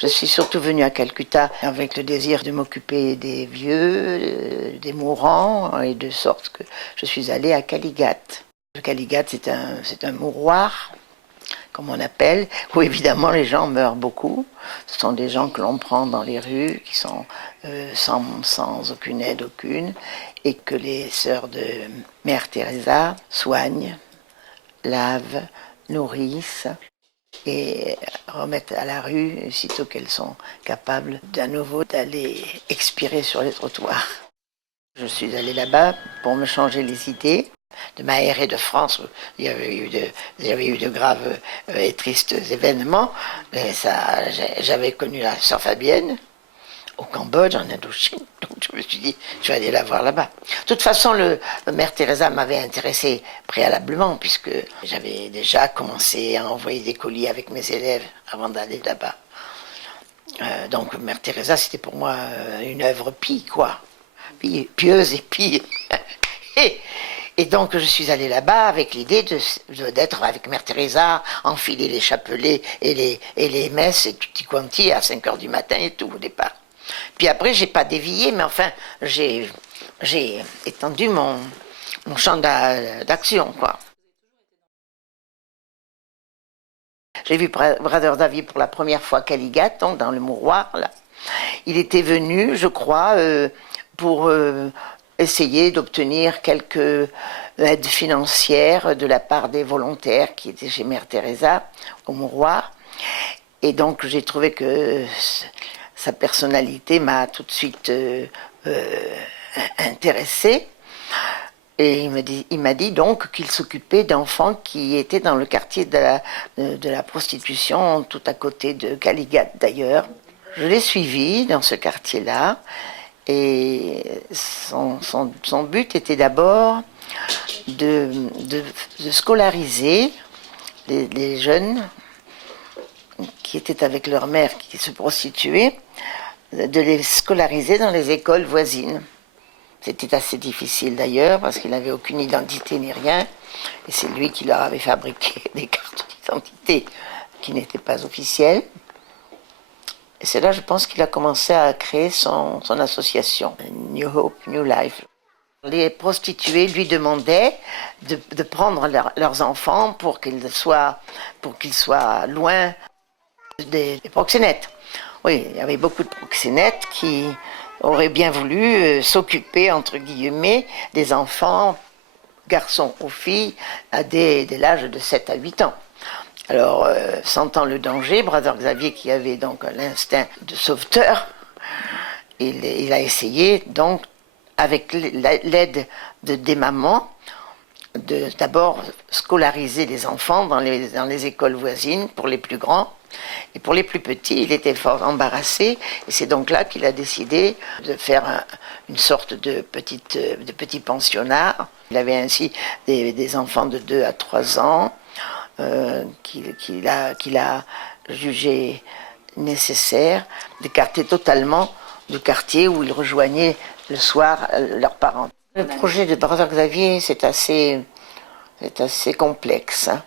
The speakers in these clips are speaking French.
Je suis surtout venue à Calcutta avec le désir de m'occuper des vieux, des mourants, et de sorte que je suis allée à Kalighat. Le Kalighat, c'est un mouroir, comme on appelle, où évidemment les gens meurent beaucoup. Ce sont des gens que l'on prend dans les rues, qui sont sans aucune aide aucune, et que les sœurs de Mère Teresa soignent, lavent, nourrissent et remettent à la rue sitôt qu'elles sont capables d'à nouveau d'aller expirer sur les trottoirs. Je suis allée là-bas pour me changer les idées, de m'aérer de France où il y avait eu de graves et tristes événements. Mais j'avais connu la sœur Fabienne au Cambodge, en Indochine, donc je me suis dit, je vais aller la voir là-bas. De toute façon, Mère Teresa m'avait intéressé préalablement, puisque j'avais déjà commencé à envoyer des colis avec mes élèves avant d'aller là-bas. Donc Mère Teresa, c'était pour moi une œuvre pie, quoi. Pieuse et pie. Et donc je suis allée là-bas avec l'idée d'être avec Mère Teresa, enfiler les chapelets et les messes et tutti quanti à 5 heures du matin et tout au départ. Puis après, j'ai pas dévié, mais enfin, j'ai étendu mon champ d'action, quoi. J'ai vu Brother David pour la première fois à Kalighat, donc dans le mouroir, là. Il était venu, je crois, pour essayer d'obtenir quelques aides financières de la part des volontaires qui étaient chez Mère Teresa, au mouroir. Et donc, j'ai trouvé que sa personnalité m'a tout de suite intéressée. Et il m'a dit donc qu'il s'occupait d'enfants qui étaient dans le quartier de la prostitution, tout à côté de Kalighat d'ailleurs. Je l'ai suivi dans ce quartier-là, et son but était d'abord de scolariser les jeunes qui étaient avec leur mère, qui se prostituaient, de les scolariser dans les écoles voisines. C'était assez difficile d'ailleurs, parce qu'il n'avait aucune identité ni rien, et c'est lui qui leur avait fabriqué des cartes d'identité qui n'étaient pas officielles. Et c'est là, je pense, qu'il a commencé à créer son association, New Hope, New Life. Les prostituées lui demandaient de prendre leurs enfants pour qu'ils soient loin des proxénètes. Oui, il y avait beaucoup de proxénètes qui auraient bien voulu s'occuper, entre guillemets, des enfants, garçons ou filles, dès l'âge de 7 à 8 ans. Alors, sentant le danger, Brother Xavier, qui avait donc l'instinct de sauveteur, il a essayé, donc, avec l'aide des mamans, d'abord scolariser les enfants dans les écoles voisines pour les plus grands. Et pour les plus petits, il était fort embarrassé, et c'est donc là qu'il a décidé de faire une sorte de petit pensionnat. Il avait ainsi des enfants de 2 à 3 ans qu'il a jugé nécessaire d'écarter totalement du quartier où ils rejoignaient le soir leurs parents. Le projet de Brother Xavier, c'est assez complexe, hein,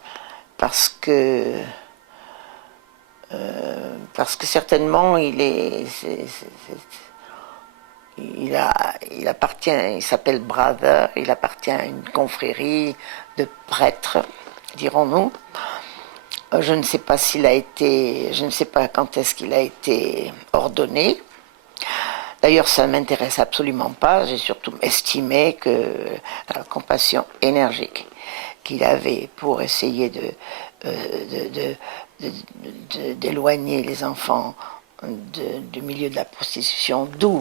parce que certainement il s'appelle Brother, il appartient à une confrérie de prêtres, dirons-nous. Je ne sais pas quand est-ce qu'il a été ordonné. D'ailleurs, ça ne m'intéresse absolument pas. J'ai surtout estimé que la compassion énergique qu'il avait pour essayer d'éloigner les enfants du milieu de la prostitution, d'où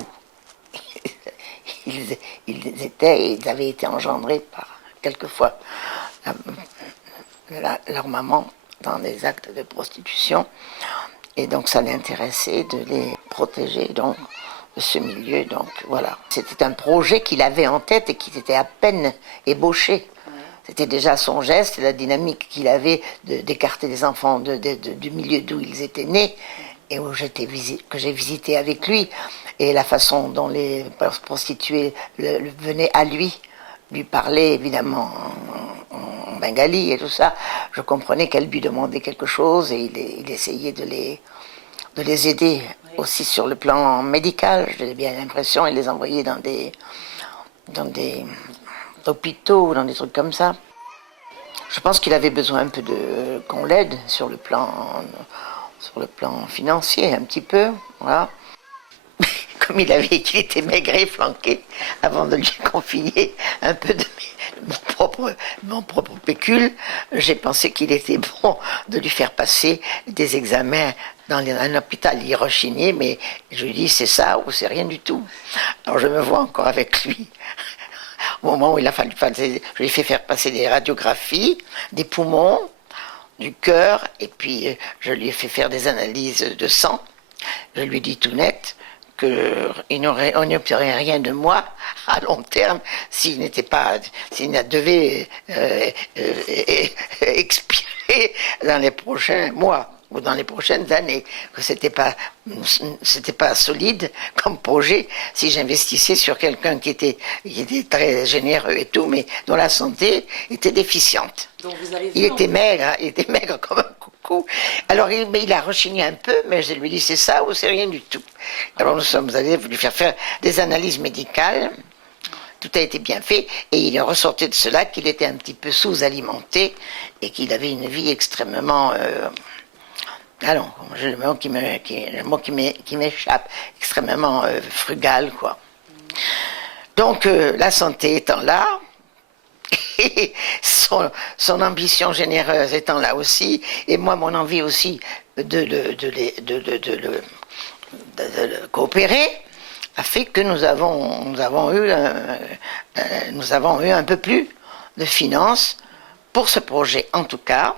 ils avaient été engendrés par, quelquefois, leur maman dans des actes de prostitution. Et donc, ça l'intéressait de les protéger, donc, de ce milieu. Donc, voilà. C'était un projet qu'il avait en tête et qui était à peine ébauché. C'était déjà son geste, la dynamique qu'il avait d'écarter les enfants du milieu d'où ils étaient nés et que j'ai visité avec lui, et la façon dont les prostituées venaient à lui parler, évidemment en bengali et tout ça. Je comprenais qu'elle lui demandait quelque chose et il essayait de de les aider aussi sur le plan médical. J'ai bien l'impression, il les envoyait dans des hôpitaux, dans des trucs comme ça. Je pense qu'il avait besoin un peu qu'on l'aide sur le plan financier, un petit peu, voilà. Comme qu'il était maigré, flanqué, avant de lui confier un peu de mon propre pécule, j'ai pensé qu'il était bon de lui faire passer des examens dans un hôpital. Il rechignait, mais je lui dis c'est ça ou c'est rien du tout. Alors je me vois encore avec lui. Au moment où il a fallu, je lui ai fait faire passer des radiographies, des poumons, du cœur, et puis je lui ai fait faire des analyses de sang. Je lui ai dit tout net on n'obtiendrait rien de moi à long terme s'il devait expirer dans les prochains mois ou dans les prochaines années, que c'était pas solide comme projet si j'investissais sur quelqu'un qui était très généreux et tout, mais dont la santé était déficiente. Donc vous avez vu, il était maigre comme un coucou. Alors il a rechigné un peu, mais je lui ai dit c'est ça ou c'est rien du tout. Alors nous sommes allés lui faire des analyses médicales. Tout a été bien fait et il est ressorti de cela qu'il était un petit peu sous-alimenté et qu'il avait une vie extrêmement allons, le mot qui m'échappe, extrêmement frugal, quoi. Donc, la santé étant là, et son ambition généreuse étant là aussi, et moi, mon envie aussi de le coopérer, a fait que nous avons eu un peu plus de finances pour ce projet, en tout cas.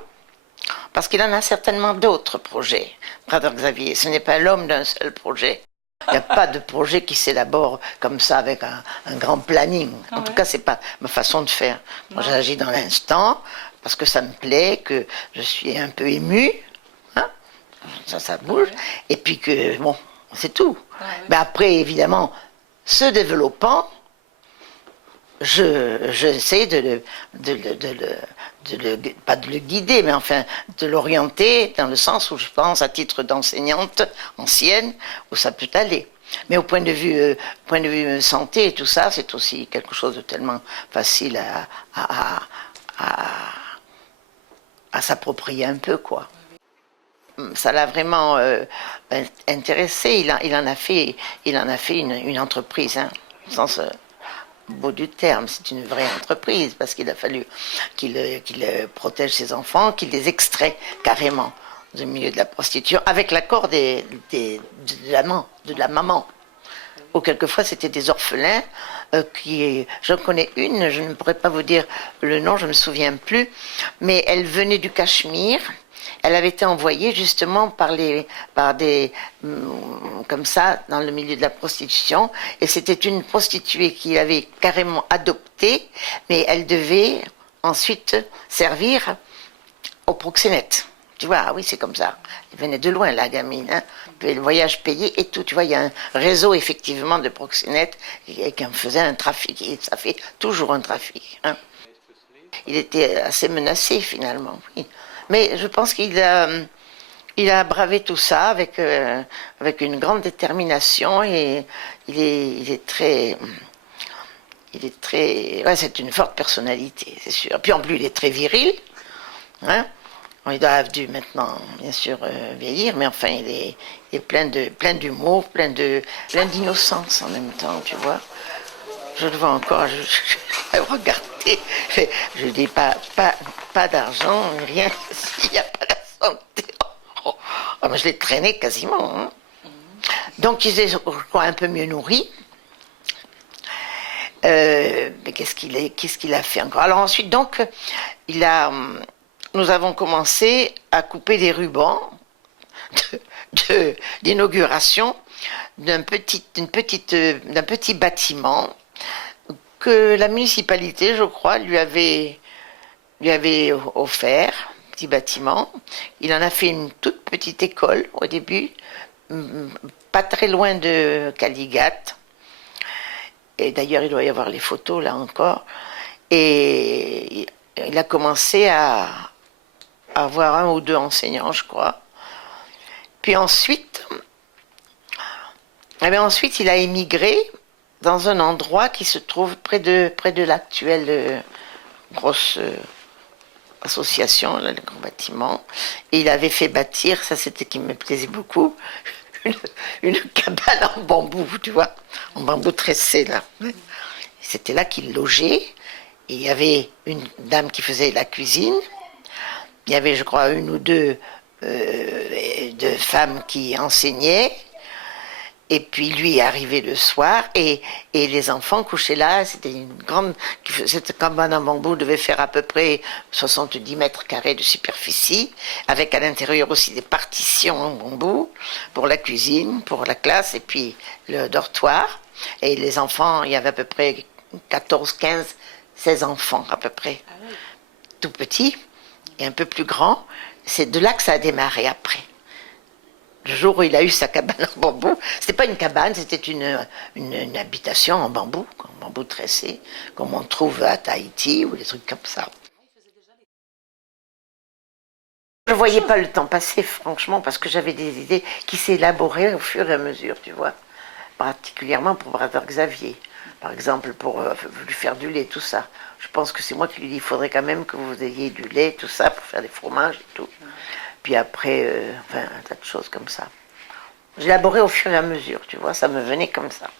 Parce qu'il en a certainement d'autres projets. Frère Xavier, ce n'est pas l'homme d'un seul projet. Il n'y a pas de projet qui s'élabore comme ça avec un grand planning. En tout cas, ce n'est pas ma façon de faire. Moi, j'agis dans l'instant parce que ça me plaît, que je suis un peu ému. Hein, ça bouge. Et puis que, bon, c'est tout. Mais après, évidemment, se développant, j'essaie pas de le guider, mais enfin de l'orienter dans le sens où je pense, à titre d'enseignante ancienne, où ça peut aller. Mais au point de vue santé et tout ça, c'est aussi quelque chose de tellement facile à s'approprier un peu, quoi. Ça l'a vraiment intéressé. Il en a fait une entreprise, hein, au sens beau du terme, c'est une vraie entreprise, parce qu'il a fallu qu'il protège ses enfants, qu'il les extrait carrément du milieu de la prostitution, avec l'accord de la maman. Ou quelquefois c'était des orphelins, j'en connais une, je ne pourrais pas vous dire le nom, je ne me souviens plus, mais elle venait du Cachemire. Elle avait été envoyée justement par des comme ça dans le milieu de la prostitution, et c'était une prostituée qui avait carrément adoptée, mais elle devait ensuite servir au proxénète. Tu vois, ah oui, c'est comme ça. Elle venait de loin, la gamine. Hein. Le voyage payé et tout. Tu vois, il y a un réseau, effectivement, de proxénètes qui en faisait un trafic. Et ça fait toujours un trafic. Hein. Il était assez menacé, finalement. Oui. Mais je pense qu'il a bravé tout ça avec une grande détermination. Et il est très... Ouais, c'est une forte personnalité, c'est sûr. Puis en plus, il est très viril. Hein. Il doit avoir dû maintenant, bien sûr, vieillir, mais enfin, il est plein d'humour, plein d'innocence en même temps, tu vois. Je le vois encore, je regardais, je dis pas d'argent, rien, s'il n'y a pas la santé. Oh, mais je l'ai traîné quasiment. Hein. Donc, il est, je crois, un peu mieux nourri. Mais qu'est-ce qu'il a fait encore? Alors ensuite, donc, nous avons commencé à couper des rubans d'inauguration d'un petit bâtiment que la municipalité, je crois, lui avait offert, petit bâtiment. Il en a fait une toute petite école au début, pas très loin de Caligat. Et d'ailleurs, il doit y avoir les photos là encore. Et il a commencé à avoir 1 ou 2 enseignants, je crois. Puis ensuite, ensuite il a émigré dans un endroit qui se trouve près de l'actuelle grosse association, là, le grand bâtiment. Et il avait fait bâtir, ça c'était qui me plaisait beaucoup, une cabane en bambou, tu vois, en bambou tressé là. C'était là qu'il logeait. Et il y avait une dame qui faisait la cuisine. Il y avait, je crois, une ou deux femmes qui enseignaient. Et puis lui est arrivé le soir et les enfants couchaient là. C'était une grande. Cette cabane en bambou devait faire à peu près 70 mètres carrés de superficie, avec à l'intérieur aussi des partitions en bambou pour la cuisine, pour la classe et puis le dortoir. Et les enfants, il y avait à peu près 14, 15, 16 enfants à peu près, tout petits et un peu plus grands. C'est de là que ça a démarré après. Le jour où il a eu sa cabane en bambou, c'était pas une cabane, c'était une habitation en bambou tressé, comme on trouve à Tahiti ou des trucs comme ça. Je ne voyais pas le temps passer, franchement, parce que j'avais des idées qui s'élaboraient au fur et à mesure, tu vois. Particulièrement pour Brother Xavier, par exemple, pour lui faire du lait, tout ça. Je pense que c'est moi qui lui dis, il faudrait quand même que vous ayez du lait, tout ça, pour faire des fromages et tout. Puis après, enfin, un tas de choses comme ça. J'élaborais au fur et à mesure, tu vois, ça me venait comme ça.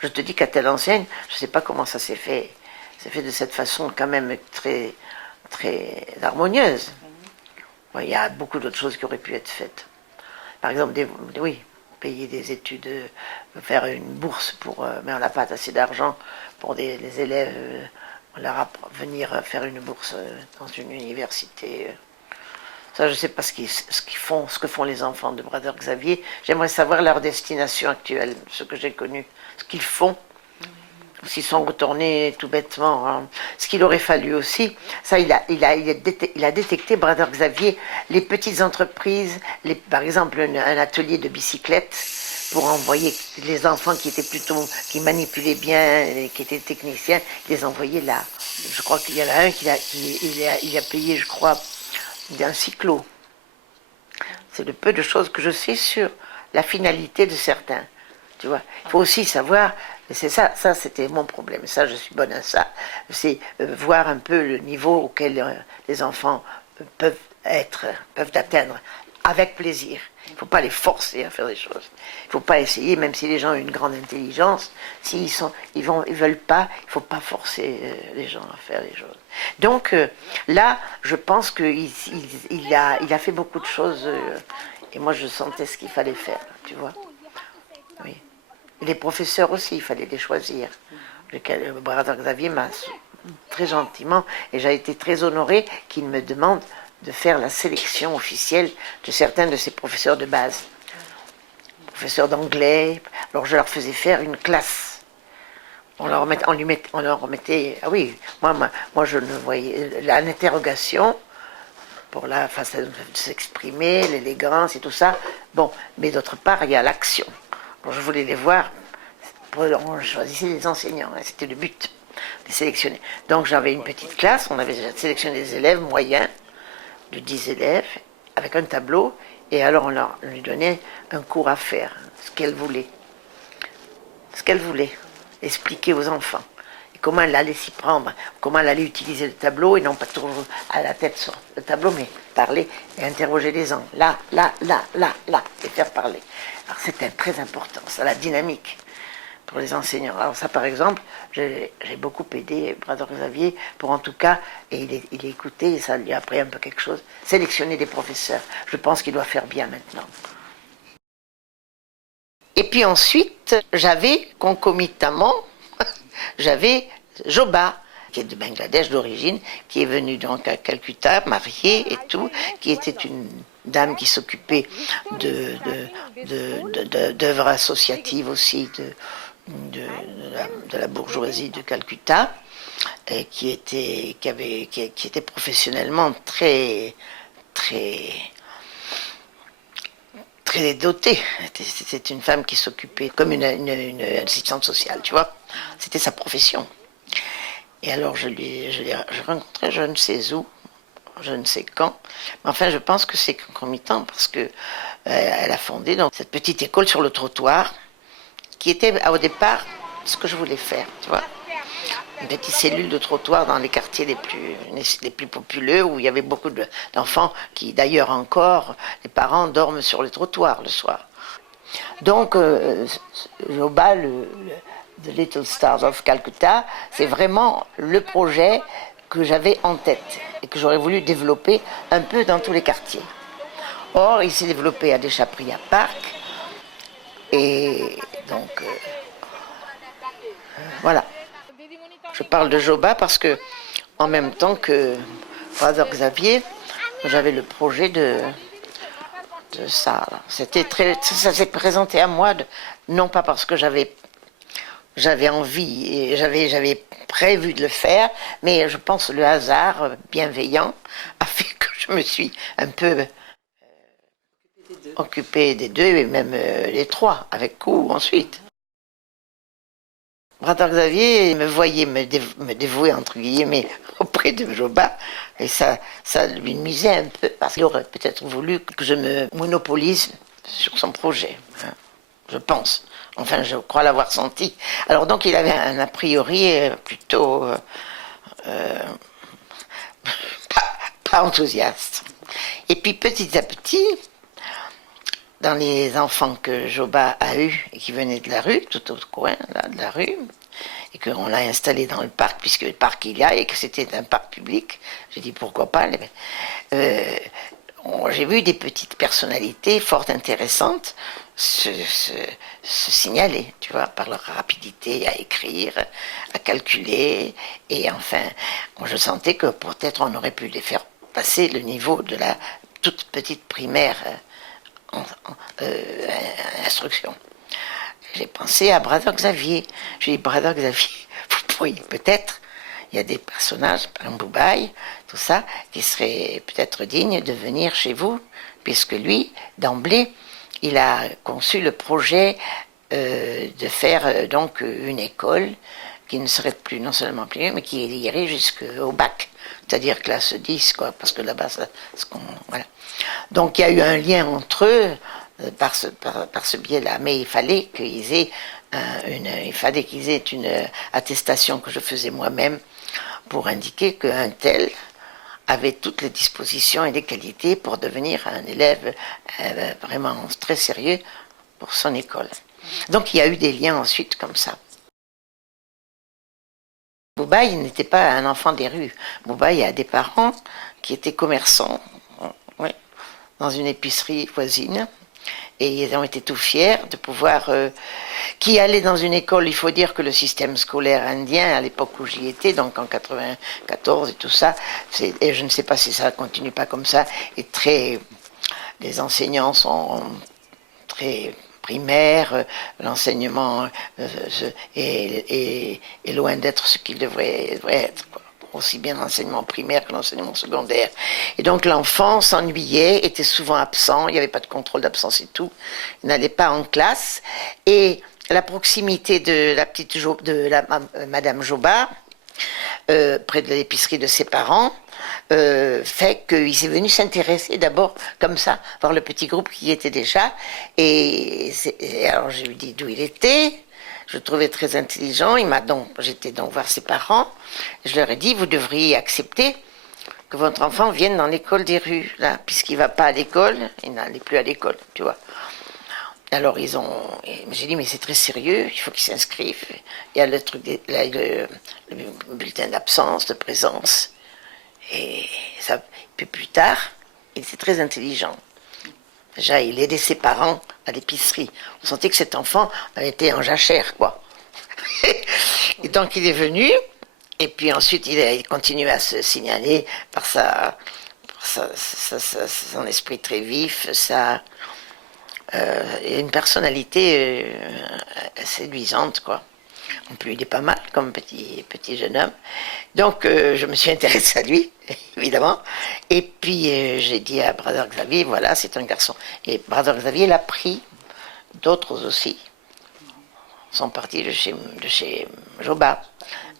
Je te dis qu'à telle enseigne, je ne sais pas comment ça s'est fait. C'est fait de cette façon quand même très, très harmonieuse. Il y a beaucoup d'autres choses qui auraient pu être faites. Par exemple, oui, payer des études, faire une bourse pour, mais on n'a pas assez d'argent pour les élèves, venir faire une bourse dans une université. Ça, je ne sais pas ce que font les enfants de Brother Xavier. J'aimerais savoir leur destination actuelle, ce que j'ai connu, ce qu'ils font, s'ils sont retournés tout bêtement. Hein. Ce qu'il aurait fallu aussi, ça, il a détecté, Brother Xavier, les petites entreprises, par exemple un atelier de bicyclette, pour envoyer les enfants qui manipulaient bien, et qui étaient techniciens, les envoyer là. Je crois qu'il y en a un il a payé, je crois, d'un cyclo. C'est le peu de choses que je sais sur la finalité de certains. Tu vois, il faut aussi savoir, c'est ça c'était mon problème, ça je suis bonne à ça, c'est voir un peu le niveau auquel les enfants peuvent atteindre avec plaisir. Il ne faut pas les forcer à faire des choses. Il ne faut pas essayer, même si les gens ont une grande intelligence, s'ils veulent pas, il ne faut pas forcer les gens à faire les choses. Donc là, je pense qu'il a fait beaucoup de choses et moi je sentais ce qu'il fallait faire, tu vois. Oui. Et les professeurs aussi, il fallait les choisir. Le Brother Xavier m'a très gentiment, et j'ai été très honorée qu'il me demande de faire la sélection officielle de certains de ses professeurs de base. Professeurs d'anglais, alors je leur faisais faire une classe. On leur remettait, ah oui, moi je ne voyais, l'interrogation, pour la façon de s'exprimer, l'élégance et tout ça, bon, mais d'autre part, il y a l'action. Bon, je voulais les voir, on choisissait les enseignants, hein, c'était le but, de sélectionner. Donc j'avais une petite classe, on avait sélectionné des élèves moyens, de 10 élèves, avec un tableau, et alors on lui donnait un cours à faire, ce qu'elle voulait. Ce qu'elle voulait, expliquer aux enfants. Et comment elle allait s'y prendre, comment elle allait utiliser le tableau, et non pas toujours à la tête sur le tableau, mais parler et interroger les gens. Là, et faire parler. Alors c'était très important, ça, la dynamique pour les enseignants. Alors ça, par exemple, j'ai beaucoup aidé Brother Xavier pour, en tout cas, et il écoutait, et ça lui a appris un peu quelque chose, sélectionner des professeurs. Je pense qu'il doit faire bien maintenant. Et puis ensuite, j'avais concomitamment, j'avais Joba, qui est de Bangladesh d'origine, qui est venue donc à Calcutta, mariée et tout, qui était une dame qui s'occupait d'œuvres associatives aussi de la bourgeoisie de Calcutta, et qui était professionnellement très dotée. C'était une femme qui s'occupait comme une assistante sociale, tu vois. C'était sa profession. Et alors je l'ai rencontrée, je ne sais où, je ne sais quand. Mais enfin, je pense que c'est concomitant parce que elle a fondé donc, cette petite école sur le trottoir qui était au départ ce que je voulais faire, tu vois. Une petite cellule de trottoir dans les quartiers les plus populeux où il y avait beaucoup d'enfants qui, d'ailleurs encore, les parents dorment sur les trottoirs le soir. Donc, Joba, The Little Stars of Calcutta, c'est vraiment le projet que j'avais en tête et que j'aurais voulu développer un peu dans tous les quartiers. Or, il s'est développé à Deschapria Park et donc voilà. Je parle de Joba parce que en même temps que Brother Xavier, j'avais le projet de ça. Ça s'est présenté à moi, non pas parce que j'avais envie et j'avais prévu de le faire, mais je pense que le hasard bienveillant a fait que je me suis un peu occupée des deux et même les trois avec coup ensuite. Brother Xavier me voyait me dévouer entre guillemets auprès de Joba et ça lui nuisait un peu parce qu'il aurait peut-être voulu que je me monopolise sur son projet, hein, je pense. Enfin, je crois l'avoir senti. Alors donc il avait un a priori plutôt pas enthousiaste. Et puis petit à petit, dans les enfants que Joba a eus et qui venaient de la rue, tout au coin là, de la rue, et qu'on l'a installé dans le parc, puisque le parc il y a, et que c'était un parc public, j'ai dit pourquoi pas. J'ai vu des petites personnalités fort intéressantes se signaler, tu vois, par leur rapidité à écrire, à calculer, et enfin, je sentais que peut-être on aurait pu les faire passer le niveau de la toute petite primaire instruction. J'ai pensé à Brother Xavier. J'ai dit, Brother Xavier, vous pourriez peut-être, il y a des personnages, par exemple Boubaï, tout ça, qui seraient peut-être dignes de venir chez vous, puisque lui, d'emblée, il a conçu le projet de faire donc une école qui ne serait plus non seulement plus, mais qui irait jusqu'au bac, c'est-à-dire classe 10, quoi, parce que là-bas, voilà. Donc il y a eu un lien entre eux par ce biais-là, mais il fallait qu'ils aient une attestation que je faisais moi-même pour indiquer qu'un tel avait toutes les dispositions et les qualités pour devenir un élève vraiment très sérieux pour son école. Donc il y a eu des liens ensuite comme ça. Boubaï n'était pas un enfant des rues. Boubaï a des parents qui étaient commerçants, oui, dans une épicerie voisine. Et ils ont été tout fiers de pouvoir... qui allait dans une école, il faut dire que le système scolaire indien, à l'époque où j'y étais, donc en 94 et tout ça, et je ne sais pas si ça continue pas comme ça, et les enseignants sont très primaires, l'enseignement est loin d'être ce qu'il devrait être, quoi. Aussi bien l'enseignement primaire que l'enseignement secondaire. Et donc l'enfant s'ennuyait, était souvent absent, il n'y avait pas de contrôle d'absence et tout, il n'allait pas en classe, et la proximité de la petite Madame Joba, près de l'épicerie de ses parents, fait qu'il s'est venu s'intéresser d'abord comme ça, voir le petit groupe qui y était déjà, et alors je lui dis d'où il était. Je le trouvais très intelligent. J'étais donc voir ses parents. Je leur ai dit, vous devriez accepter que votre enfant vienne dans l'école des rues, là, puisqu'il ne va pas à l'école, il n'allait plus à l'école, tu vois. Alors j'ai dit, mais c'est très sérieux, il faut qu'il s'inscrive. Il y a le bulletin d'absence, de présence. Et ça, puis plus tard, il était très intelligent. Déjà, il aidait ses parents à l'épicerie. On sentait que cet enfant était en jachère, quoi. Et donc, il est venu, et puis ensuite, il continue à se signaler par son esprit très vif, une personnalité séduisante, quoi. En plus, il est pas mal comme petit jeune homme. Donc, je me suis intéressée à lui, évidemment. Et puis, j'ai dit à Brother Xavier, voilà, c'est un garçon. Et Brother Xavier l'a pris, d'autres aussi sont partis de chez Joba.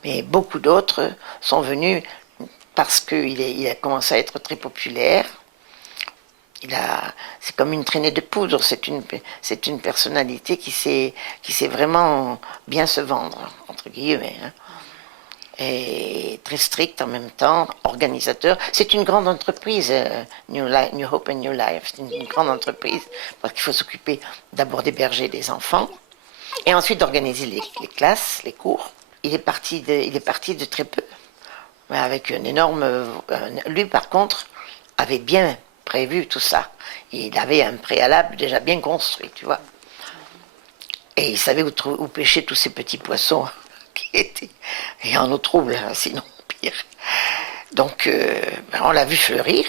Mais beaucoup d'autres sont venus parce qu'il a commencé à être très populaire. C'est comme une traînée de poudre, c'est une personnalité qui sait vraiment bien se vendre, entre guillemets. Hein. Et très strict en même temps, organisateur. C'est une grande entreprise, New Hope and New Life. C'est une grande entreprise parce qu'il faut s'occuper d'abord d'héberger les enfants et ensuite d'organiser les classes, les cours. Il est parti de très peu, avec un énorme. Lui, par contre, avait bien prévu tout ça. Il avait un préalable déjà bien construit, tu vois. Et il savait où pêcher tous ces petits poissons qui étaient et en eau trouble, hein, sinon pire. Donc, on l'a vu fleurir,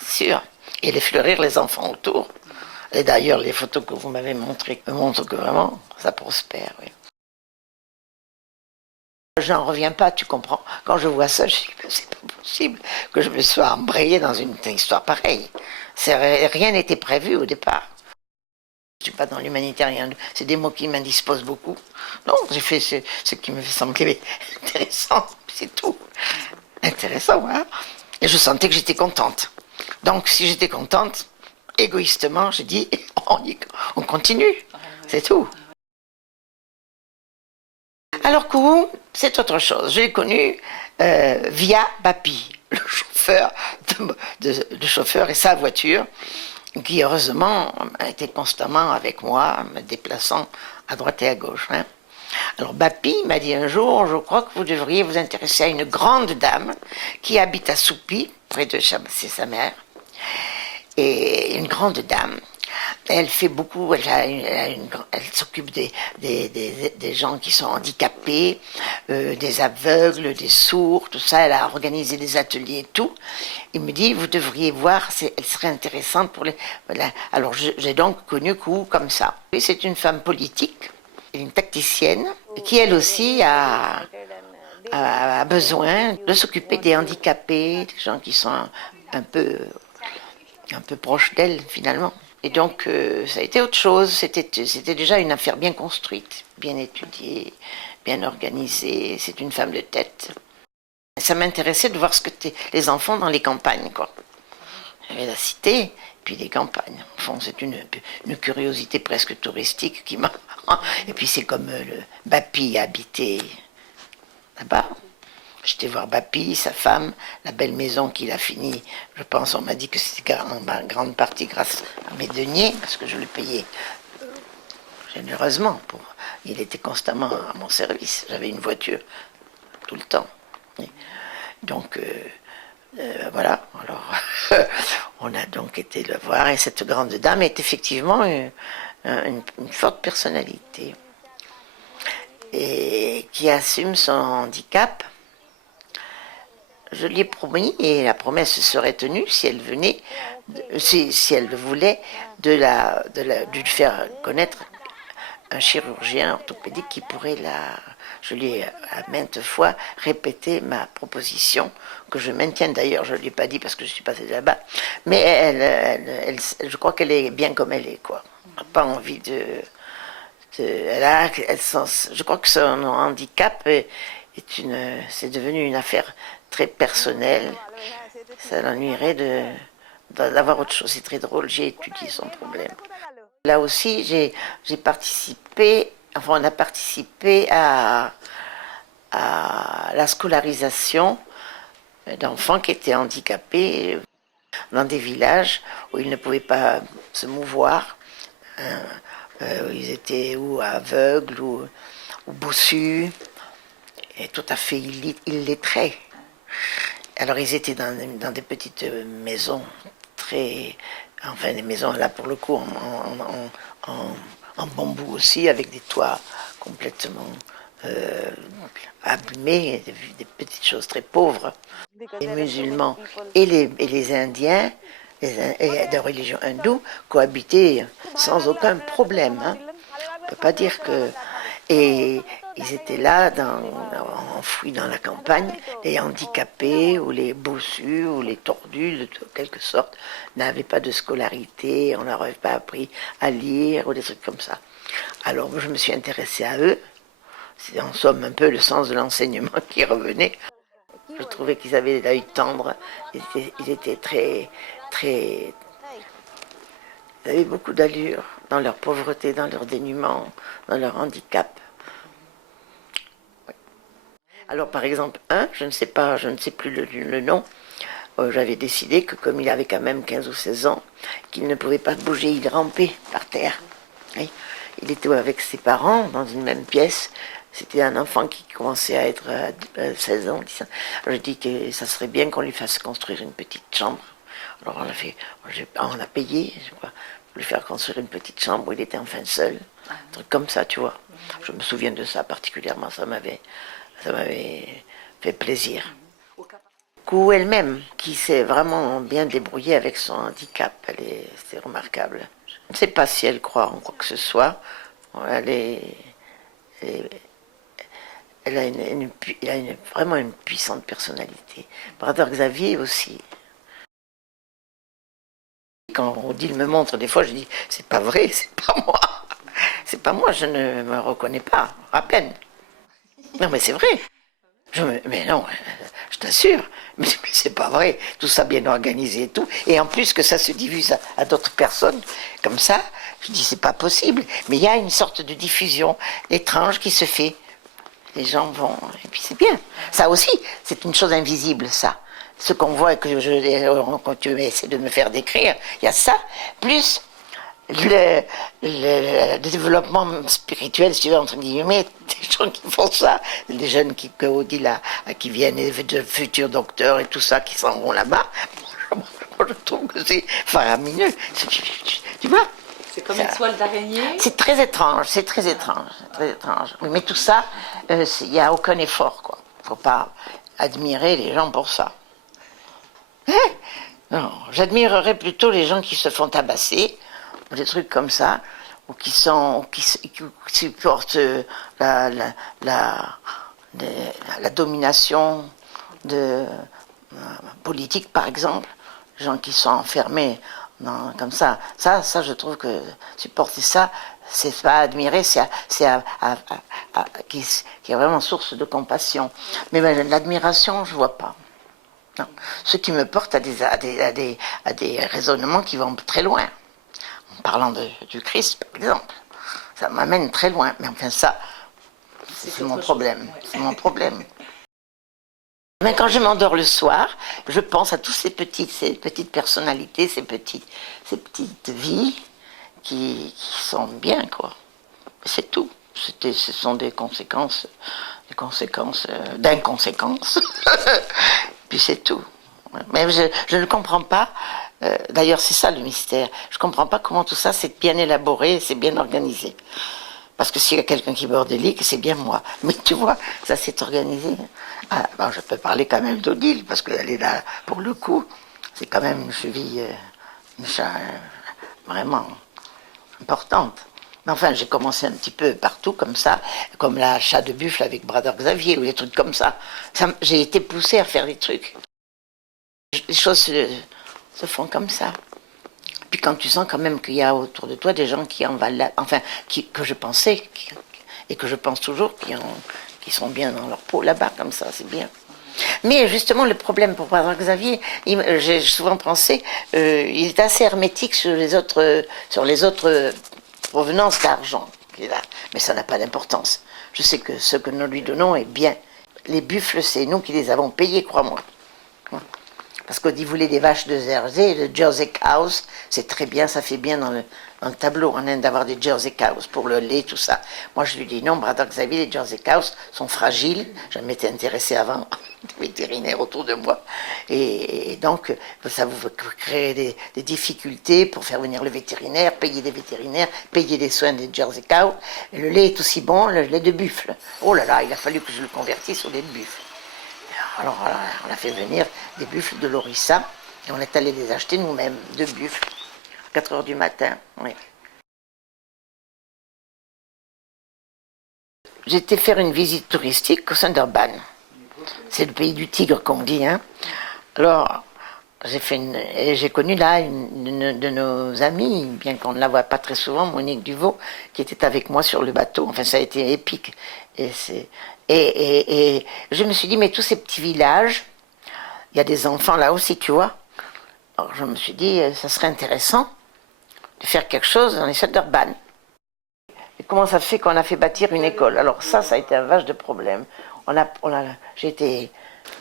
c'est sûr. Et les fleurir les enfants autour. Et d'ailleurs, les photos que vous m'avez montrées me montrent que vraiment, ça prospère. Oui. J'en reviens pas, tu comprends. Quand je vois ça, je dis que c'est pas possible que je me sois embrayé dans une histoire pareille. Rien n'était prévu au départ. Je suis pas dans l'humanitaire, c'est des mots qui m'indisposent beaucoup. Non, j'ai fait ce qui me semblait intéressant, c'est tout. Intéressant, hein. Et je sentais que j'étais contente. Donc, si j'étais contente, égoïstement, j'ai dit, on continue, c'est tout. Alors, Kourou, c'est autre chose. Je l'ai connu via Bapi, le chauffeur et sa voiture, qui heureusement était constamment avec moi, me déplaçant à droite et à gauche. Hein. Alors Bapi m'a dit un jour, je crois que vous devriez vous intéresser à une grande dame qui habite à Soupi, près de c'est sa mère, et une grande dame. Elle fait beaucoup, elle s'occupe des gens qui sont handicapés, des aveugles, des sourds, tout ça. Elle a organisé des ateliers et tout. Il me dit, vous devriez voir, elle serait intéressante pour les... Voilà. Alors j'ai donc connu Kou comme ça. Et c'est une femme politique, une tacticienne, qui elle aussi a besoin de s'occuper des handicapés, des gens qui sont un peu proches d'elle finalement. Et donc, ça a été autre chose. C'était déjà une affaire bien construite, bien étudiée, bien organisée. C'est une femme de tête. Ça m'intéressait de voir ce que les enfants dans les campagnes, quoi. Il y avait la cité, puis les campagnes. Enfin, c'est une curiosité presque touristique qui m'a... Et puis c'est comme le Bapi habitait là-bas. J'étais voir Bapi, sa femme, la belle maison qu'il a finie. Je pense, on m'a dit que c'était en grande partie grâce à mes deniers, parce que je le payais généreusement. Il était constamment à mon service. J'avais une voiture tout le temps. Donc, voilà. Alors, on a donc été le voir. Et cette grande dame est effectivement une forte personnalité. Et qui assume son handicap. Je lui ai promis, et la promesse serait tenue si elle venait, si elle le voulait, de lui faire connaître un chirurgien orthopédique qui pourrait Je lui ai à maintes fois répété ma proposition, que je maintiens d'ailleurs, je ne lui ai pas dit parce que je suis passée là-bas, mais je crois qu'elle est bien comme elle est, quoi. Elle n'a pas envie je crois que son handicap c'est devenu une affaire très personnelle. Ça l'ennuierait d'avoir autre chose. C'est très drôle, j'ai étudié son problème. Là aussi, j'ai participé, enfin on a participé à la scolarisation d'enfants qui étaient handicapés dans des villages où ils ne pouvaient pas se mouvoir. Où ils étaient ou aveugles ou bossus, et tout à fait illettrés. Alors ils étaient dans des petites maisons enfin des maisons là pour le coup en bambou aussi, avec des toits complètement abîmés, des petites choses très pauvres. Les musulmans et les Indiens de religion hindoue cohabitaient sans aucun problème. Hein. On ne peut pas dire que... Et ils étaient là, enfouis dans la campagne, les handicapés ou les bossus ou les tordus, de quelque sorte, n'avaient pas de scolarité, on leur avait pas appris à lire ou des trucs comme ça. Alors je me suis intéressée à eux, c'est en somme un peu le sens de l'enseignement qui revenait. Je trouvais qu'ils avaient l'œil tendre. Ils étaient très... Ils avaient beaucoup d'allure dans leur pauvreté, dans leur dénuement, dans leur handicap. Alors par exemple, je ne sais pas, je ne sais plus le nom, j'avais décidé que comme il avait quand même 15 ou 16 ans, qu'il ne pouvait pas bouger, il rampait par terre. Oui. Il était avec ses parents dans une même pièce. C'était un enfant qui commençait à être à 16 ans. Alors, je dis que ça serait bien qu'on lui fasse construire une petite chambre. Alors on a payé, je crois, pour lui faire construire une petite chambre où il était enfin seul. Un truc comme ça, tu vois. Je me souviens de ça particulièrement, ça m'avait fait plaisir. Kou elle-même, qui s'est vraiment bien débrouillée avec son handicap, c'est remarquable. Je ne sais pas si elle croit en quoi que ce soit. Elle a vraiment une puissante personnalité. Brother Xavier aussi. Quand Odile me montre, des fois, je dis, c'est pas vrai, c'est pas moi. C'est pas moi, je ne me reconnais pas, à peine. Non, mais c'est vrai. Mais non, je t'assure, mais c'est pas vrai. Tout ça bien organisé et tout. Et en plus que ça se diffuse à d'autres personnes, comme ça, je dis, c'est pas possible. Mais il y a une sorte de diffusion étrange qui se fait. Les gens vont, et puis c'est bien. Ça aussi, c'est une chose invisible, ça. Ce qu'on voit, quand tu essaies de me faire décrire, il y a ça, plus le développement spirituel, si tu veux, entre guillemets, des gens qui font ça, des jeunes que Odile qui viennent de futurs docteurs et tout ça, qui s'en vont là-bas, moi, je trouve que c'est faramineux. Tu vois? C'est comme une toile d'araignée. C'est très étrange, c'est très étrange, très étrange. Mais tout ça, il n'y a aucun effort, quoi. Il ne faut pas admirer les gens pour ça. Non, j'admirerais plutôt les gens qui se font tabasser, ou des trucs comme ça, ou qui supportent la domination politique, par exemple. Les gens qui sont enfermés comme ça. Ça, je trouve que supporter ça, c'est pas admirer, qui est vraiment source de compassion. Mais l'admiration, je vois pas. Non. Ce qui me porte à des raisonnements qui vont très loin. En parlant du Christ, par exemple. Ça m'amène très loin. Mais enfin, ça, c'est mon problème. Ouais. C'est mon problème. Mais quand je m'endors le soir, je pense à toutes ces petites personnalités, ces petites vies qui sont bien, quoi. C'est tout. Ce sont des conséquences d'inconséquence. Puis c'est tout. Mais je ne comprends pas. D'ailleurs, c'est ça le mystère. Je ne comprends pas comment tout ça c'est bien élaboré, c'est bien organisé. Parce que s'il y a quelqu'un qui bordélique, c'est bien moi. Mais tu vois, ça s'est organisé. Ah, bon, je peux parler quand même d'Odile, parce qu'elle est là, pour le coup, c'est quand même une cheville vraiment importante. Mais enfin, j'ai commencé un petit peu partout comme ça, comme la chat de buffle avec Brother Xavier, ou des trucs comme ça. J'ai été poussée à faire des trucs. Les choses se font comme ça. Puis quand tu sens quand même qu'il y a autour de toi des gens qui en valent, enfin, que je pensais, et que je pense toujours, qui sont bien dans leur peau là-bas, comme ça, c'est bien. Mais justement, le problème pour Brother Xavier, j'ai souvent pensé, il est assez hermétique sur les autres provenances d'argent. Mais ça n'a pas d'importance. Je sais que ce que nous lui donnons est bien. Les buffles, c'est nous qui les avons payés, crois-moi. Parce qu'on dit, vous voulez des vaches de Jersey cows, c'est très bien, ça fait bien dans le tableau en Inde d'avoir des Jersey cows pour le lait, tout ça. Moi, je lui dis, non, Brother Xavier, les Jersey cows sont fragiles. Je m'étais intéressée avant des vétérinaires autour de moi. Et donc, ça vous crée des difficultés pour faire venir le vétérinaire, payer des vétérinaires, payer les soins des Jersey cows. Et le lait est aussi bon, le lait de buffle. Oh là là, il a fallu que je le convertisse au lait de buffle. Alors, on a fait venir des buffles de l'Orissa et on est allé les acheter nous-mêmes, 2 buffles, à 4 heures du matin. Oui. J'étais faire une visite touristique au Sunderban. C'est le pays du tigre qu'on dit, hein. Alors, j'ai connu là une de nos amies, bien qu'on ne la voit pas très souvent, Monique Duvaux, qui était avec moi sur le bateau. Enfin, ça a été épique. Et je me suis dit, mais tous ces petits villages, il y a des enfants là aussi, tu vois. Alors je me suis dit, ça serait intéressant de faire quelque chose dans les centres urbains. Et comment ça se fait qu'on a fait bâtir une école? Alors ça a été un vache de problème. J'ai été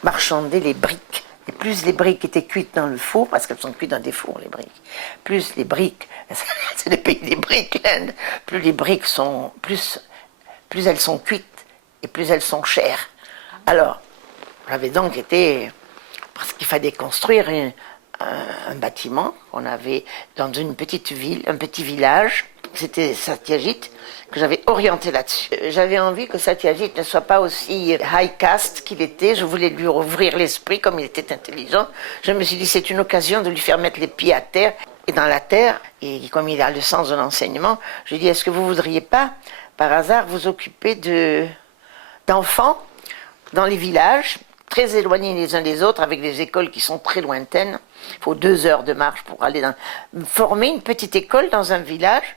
marchander les briques. Et plus les briques étaient cuites dans le four, parce qu'elles sont cuites dans des fours, les briques, plus les briques, c'est le pays des briques, l'Inde, plus les briques sont, plus elles sont cuites et plus elles sont chères. Alors, j'avais donc été, parce qu'il fallait construire un bâtiment qu'on avait dans une petite ville, un petit village, c'était Satyajit, que j'avais orienté là-dessus. J'avais envie que Satyajit ne soit pas aussi high caste qu'il était, je voulais lui ouvrir l'esprit comme il était intelligent. Je me suis dit c'est une occasion de lui faire mettre les pieds à terre, et dans la terre, et comme il a le sens de l'enseignement, je lui ai dit est-ce que vous voudriez pas, par hasard, vous occuper d'enfants dans les villages, très éloignés les uns des autres, avec des écoles qui sont très lointaines. Il faut 2 heures de marche pour aller former une petite école dans un village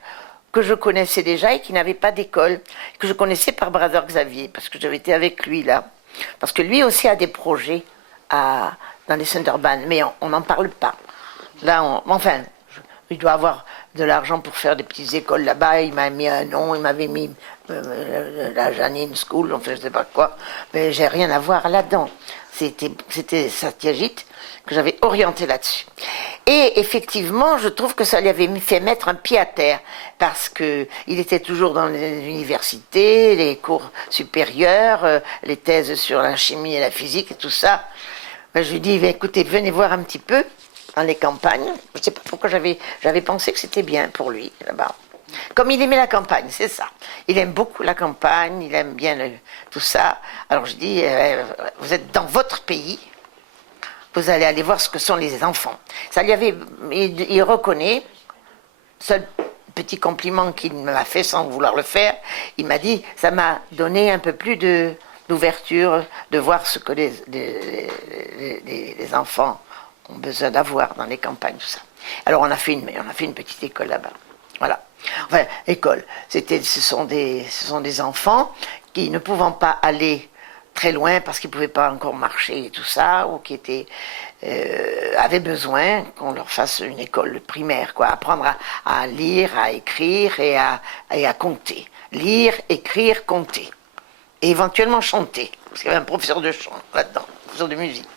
que je connaissais déjà et qui n'avait pas d'école, que je connaissais par Brother Xavier, parce que j'avais été avec lui là. Parce que lui aussi a des projets dans les Sunderban, mais on n'en parle pas. Là, il doit avoir de l'argent pour faire des petites écoles là-bas. Il m'a mis un nom, il m'avait mis la Janine School, enfin je sais pas quoi, mais j'ai rien à voir là-dedans. C'était Satyajit que j'avais orienté là-dessus. Et effectivement, je trouve que ça lui avait fait mettre un pied à terre, parce que il était toujours dans les universités, les cours supérieurs, les thèses sur la chimie et la physique et tout ça. Ben, je lui dis, écoutez, venez voir un petit peu dans les campagnes. Je ne sais pas pourquoi j'avais pensé que c'était bien pour lui, là-bas. Comme il aimait la campagne, c'est ça. Il aime beaucoup la campagne, il aime bien tout ça. Alors je dis, vous êtes dans votre pays, vous allez aller voir ce que sont les enfants. Ça lui avait, il reconnaît, seul petit compliment qu'il m'a fait sans vouloir le faire, il m'a dit, ça m'a donné un peu plus d'ouverture, de voir ce que les enfants ont besoin d'avoir dans les campagnes, tout ça. Alors on a fait une petite école là-bas. Voilà. Enfin, école. Ce sont des enfants qui, ne pouvant pas aller très loin parce qu'ils ne pouvaient pas encore marcher et tout ça, ou qui avaient besoin qu'on leur fasse une école primaire, quoi, apprendre à lire, à écrire et à compter. Lire, écrire, compter. Et éventuellement chanter. Parce qu'il y avait un professeur de chant là-dedans, professeur de musique.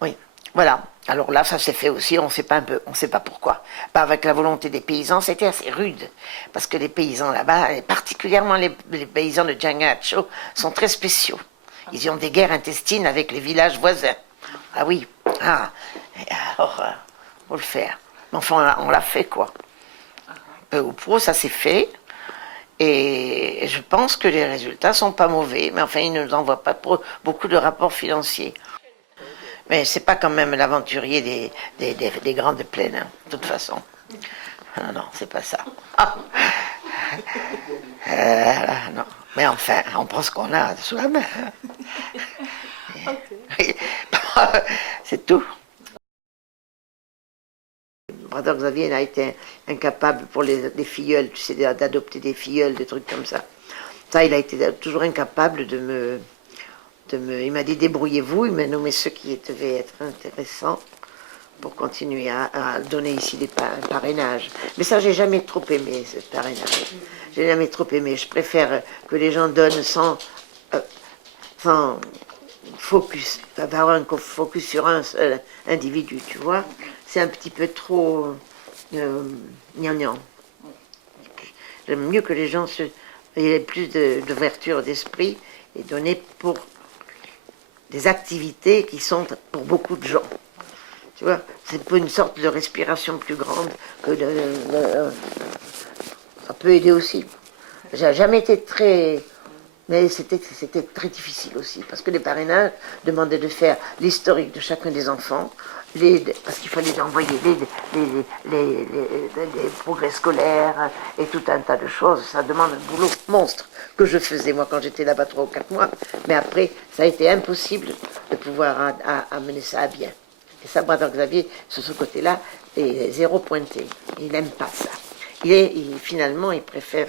Oui, voilà. Alors là, ça s'est fait aussi, on ne sait pas pourquoi. Bah, avec la volonté des paysans, c'était assez rude. Parce que les paysans là-bas, et particulièrement les paysans de Djangacho, sont très spéciaux. Ils ont des guerres intestines avec les villages voisins. Ah oui, alors, faut le faire. Mais enfin, on l'a fait, quoi. Peu ou prou, ça s'est fait. Et je pense que les résultats sont pas mauvais. Mais enfin, ils ne nous envoient pas beaucoup de rapports financiers. Mais c'est pas quand même l'aventurier des grandes plaines, hein, de toute façon. Non, c'est pas ça. Non. Mais enfin, on prend ce qu'on a sous la main. Okay. C'est tout. Brother Xavier a été incapable pour les filleuls, tu sais, d'adopter des filleuls, des trucs comme ça. Ça, il a été toujours incapable il m'a dit débrouillez-vous, il m'a nommé ceux qui devaient être intéressants pour continuer à donner ici des parrainages. Mais ça, j'ai jamais trop aimé, ce parrainage. J'ai jamais trop aimé. Je préfère que les gens donnent sans focus, avoir un focus sur un seul individu, tu vois. C'est un petit peu trop gnangnan. J'aime mieux que les gens aient plus d'ouverture d'esprit et donner pour des activités qui sont pour beaucoup de gens. Tu vois, c'est pour une sorte de respiration plus grande que ça peut aider aussi. J'ai jamais été très... Mais c'était très difficile aussi, parce que les parrainages demandaient de faire l'historique de chacun des enfants, parce qu'il fallait envoyer les progrès scolaires et tout un tas de choses. Ça demande un boulot monstre que je faisais moi quand j'étais là-bas 3 ou 4 mois. Mais après, ça a été impossible de pouvoir amener ça à bien. Et ça, Brother Xavier, sur ce côté-là, est zéro pointé. Il n'aime pas ça. Finalement, il préfère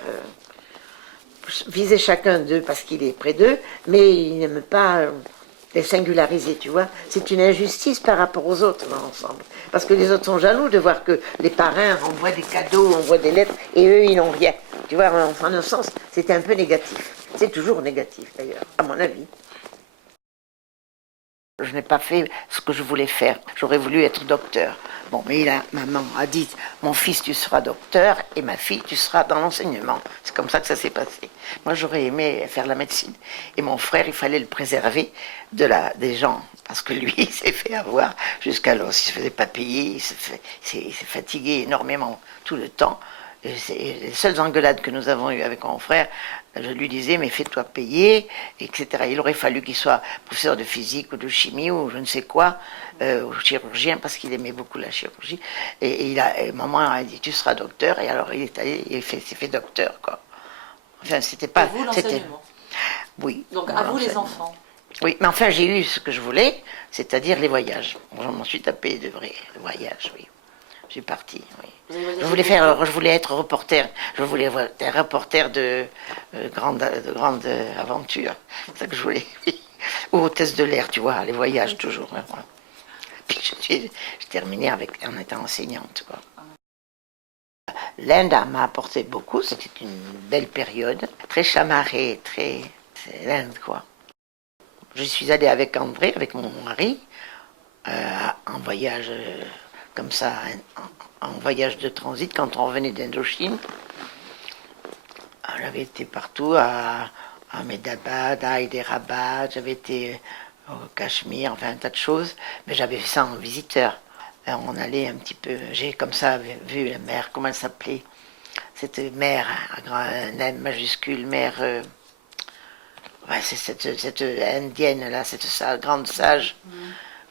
viser chacun d'eux parce qu'il est près d'eux, mais il n'aime pas les singulariser, tu vois. C'est une injustice par rapport aux autres dans l'ensemble. Parce que les autres sont jaloux de voir que les parrains envoient des cadeaux, envoient des lettres, et eux, ils n'ont rien. Tu vois, en un sens, c'est un peu négatif. C'est toujours négatif, d'ailleurs, à mon avis. Je n'ai pas fait ce que je voulais faire. J'aurais voulu être docteur. Bon, mais là, maman a dit, mon fils, tu seras docteur, et ma fille, tu seras dans l'enseignement. C'est comme ça que ça s'est passé. Moi, j'aurais aimé faire la médecine. Et mon frère, il fallait le préserver des gens. Parce que lui, il s'est fait avoir jusqu'alors. Il ne se faisait pas payer, il s'est fatigué énormément tout le temps. Les seules engueulades que nous avons eues avec mon frère, je lui disais, mais fais-toi payer, etc. Il aurait fallu qu'il soit professeur de physique ou de chimie ou je ne sais quoi, ou chirurgien, parce qu'il aimait beaucoup la chirurgie. Et maman a dit, tu seras docteur, et alors il est allé, s'est fait docteur, quoi. Enfin, c'était pas... Pour vous, l'enseignement. Oui. Donc, à vous, les enfants. Oui, mais enfin, j'ai eu ce que je voulais, c'est-à-dire les voyages. Je m'en suis tapé de vrais voyages, oui. Je suis partie, oui. Je voulais être reporter. Je voulais être reporter de grandes aventures. C'est ça que je voulais. Ou hôtesse de l'air, tu vois, les voyages toujours. Hein, voilà. Puis j'ai terminé en étant enseignante, quoi. L'Inde m'a apporté beaucoup. C'était une belle période, très chamarrée, c'est l'Inde, quoi. Je suis allée avec André, avec mon mari, en voyage comme ça, en voyage de transit, quand on revenait d'Indochine. J'avais été partout, à Ahmedabad, à Hyderabad, j'avais été au Cachemire, enfin un tas de choses, mais j'avais fait ça en visiteur. On allait un petit peu, j'ai comme ça vu la mer, comment elle s'appelait, cette mer, un N majuscule, mer, ouais, c'est cette indienne là, cette grande sage,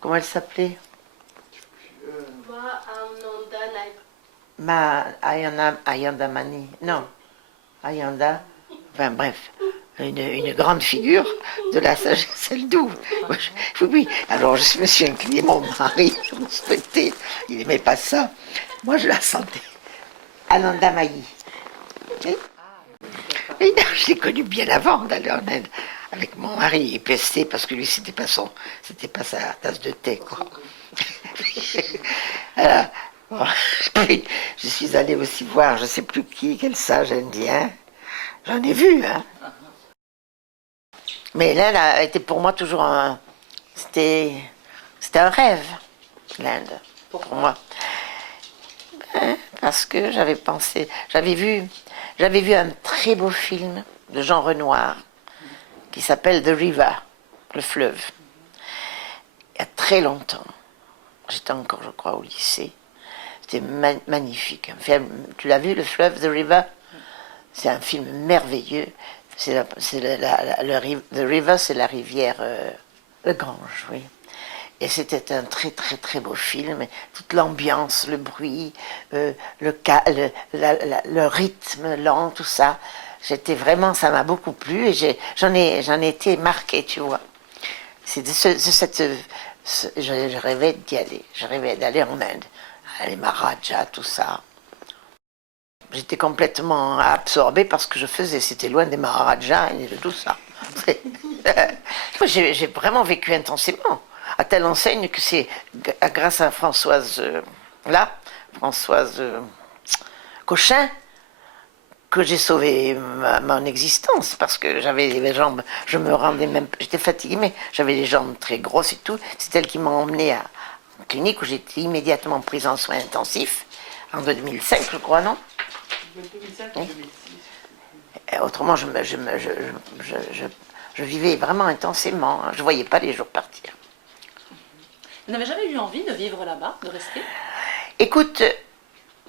comment elle s'appelait? Ayanda Mani, non, Ayanda, enfin bref, une grande figure de la sagesse hindoue. Oui, alors je me suis incliné, mon mari respectait, il n'aimait pas ça. Moi je la sentais. Ananda Mayi. Et je l'ai connu bien avant d'aller en Inde. Avec mon mari, il pestait parce que lui, c'était pas sa tasse de thé, quoi. Alors, bon, je suis allée aussi voir, je sais plus quel sage indien. J'en ai vu, hein. Mais l'Inde a été pour moi toujours c'était un rêve, l'Inde, pour moi. Parce que j'avais vu un très beau film de Jean Renoir qui s'appelle The River, le fleuve. Il y a très longtemps. J'étais encore, je crois, au lycée. C'était magnifique. Tu l'as vu, le fleuve, The River? C'est un film merveilleux. The River, c'est la rivière, le Gange, oui. Et c'était un très très très beau film. Toute l'ambiance, le bruit, le rythme lent, tout ça. Ça m'a beaucoup plu et j'en ai été marquée, tu vois. C'est je rêvais d'y aller. Je rêvais d'aller en Inde. Les Maharajas, tout ça. J'étais complètement absorbée par ce que je faisais. C'était loin des Maharajas et de tout ça. J'ai vraiment vécu intensément. À telle enseigne que c'est grâce à Françoise Cochin, que j'ai sauvé mon existence, parce que j'avais les jambes, je me rendais même, j'étais fatiguée, mais j'avais les jambes très grosses et tout. C'est elle qui m'a emmenée en clinique où j'ai été immédiatement prise en soins intensifs, en 2005, je crois, non? 2005 oui. 2006. Autrement, je vivais vraiment intensément. Je ne voyais pas les jours partir. Vous n'avez jamais eu envie de vivre là-bas, de rester? Écoute,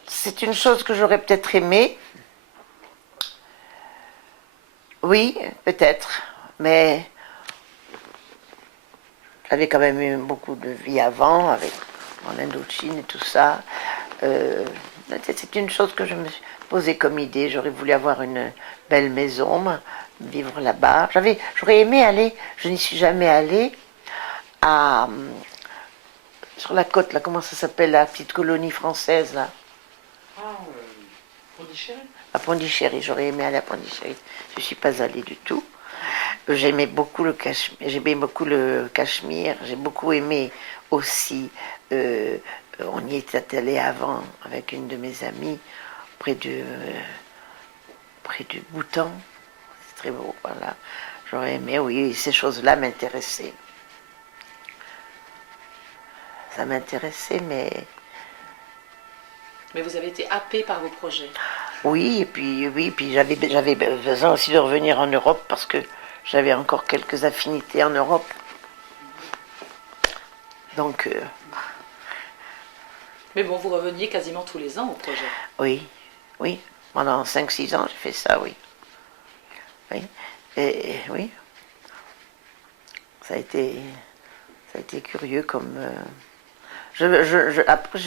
c'est une chose que j'aurais peut-être aimé. Oui, peut-être. Mais j'avais quand même eu beaucoup de vie avant, avec en Indochine et tout ça. C'est une chose que je me suis posée comme idée. J'aurais voulu avoir une belle maison, vivre là-bas. J'aurais aimé aller, je n'y suis jamais allée, sur la côte, là, comment ça s'appelle, la petite colonie française, là? Pondichéry. À Pondichéry, j'aurais aimé aller à Pondichéry. Je ne suis pas allée du tout. J'aimais beaucoup le Cachemire. J'ai beaucoup aimé aussi. On y était allé avant avec une de mes amies près du Bhoutan. C'est très beau, voilà. J'aurais aimé, oui, ces choses-là m'intéressaient. Ça m'intéressait, mais Mais vous avez été happé par vos projets. oui, puis j'avais besoin aussi de revenir en Europe parce que j'avais encore quelques affinités en Europe. Donc, Mais bon, vous reveniez quasiment tous les ans au projet. oui, oui, pendant 5 6 ans, j'ai fait ça, oui. Oui, et oui, ça a été, ça a été curieux comme. Après,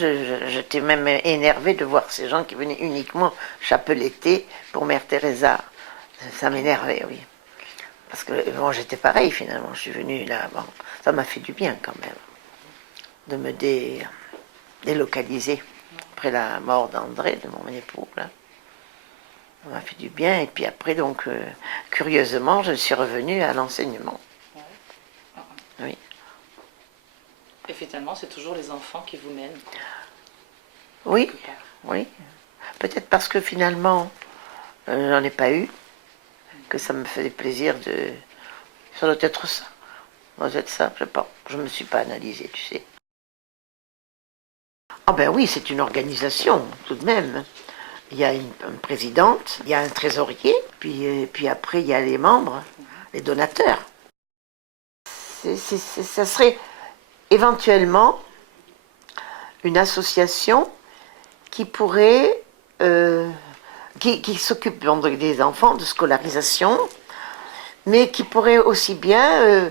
j'étais même énervée de voir ces gens qui venaient uniquement chapeleter pour Mère Teresa. Ça m'énervait, oui. Parce que bon, j'étais pareil finalement. Je suis venue là. Bon, ça m'a fait du bien quand même de me délocaliser après la mort d'André, de mon époux. Là. Ça m'a fait du bien. Et puis après, donc, curieusement, je suis revenue à l'enseignement. Oui. Et finalement, c'est toujours les enfants qui vous mènent. Oui, quelque part. oui. Peut-être parce que finalement, j'en ai pas eu, que ça me faisait plaisir de. Ça doit être ça. Ça doit être ça, je sais pas. Je me suis pas analysée, tu sais. Ah ben oui, c'est une organisation, tout de même. Il y a une présidente, il y a un trésorier, puis après il y a les membres, les donateurs. Ça serait éventuellement une association qui pourrait, qui s'occupe donc des enfants, de scolarisation, mais qui pourrait aussi bien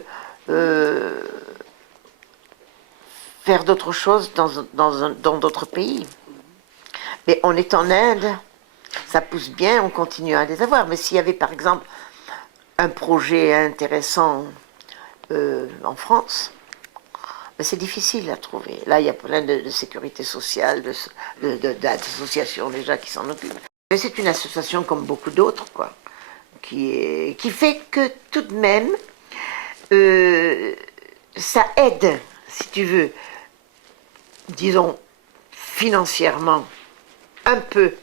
faire d'autres choses dans d'autres pays. Mais on est en Inde, ça pousse bien, on continue à les avoir. Mais s'il y avait par exemple un projet intéressant en France, mais c'est difficile à trouver. Là, il y a plein de sécurité sociale, d'associations déjà qui s'en occupent. Mais c'est une association comme beaucoup d'autres, quoi, qui fait que tout de même, ça aide, si tu veux, disons, financièrement, un peu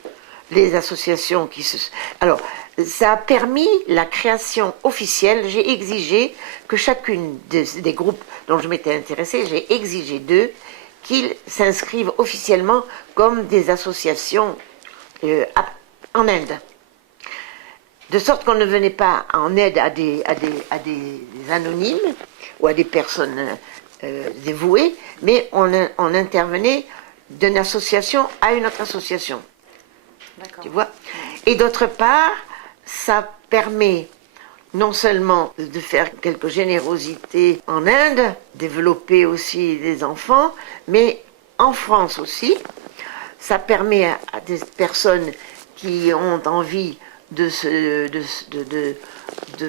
les associations qui se... Alors, ça a permis la création officielle. J'ai exigé que chacune des groupes dont je m'étais intéressée, j'ai exigé d'eux qu'ils s'inscrivent officiellement comme des associations en Inde. De sorte qu'on ne venait pas en aide à des anonymes ou à des personnes dévouées, mais on intervenait d'une association à une autre association. Tu vois. Et d'autre part, ça permet non seulement de faire quelques générosités en Inde, développer aussi des enfants, mais en France aussi, ça permet à des personnes qui ont envie de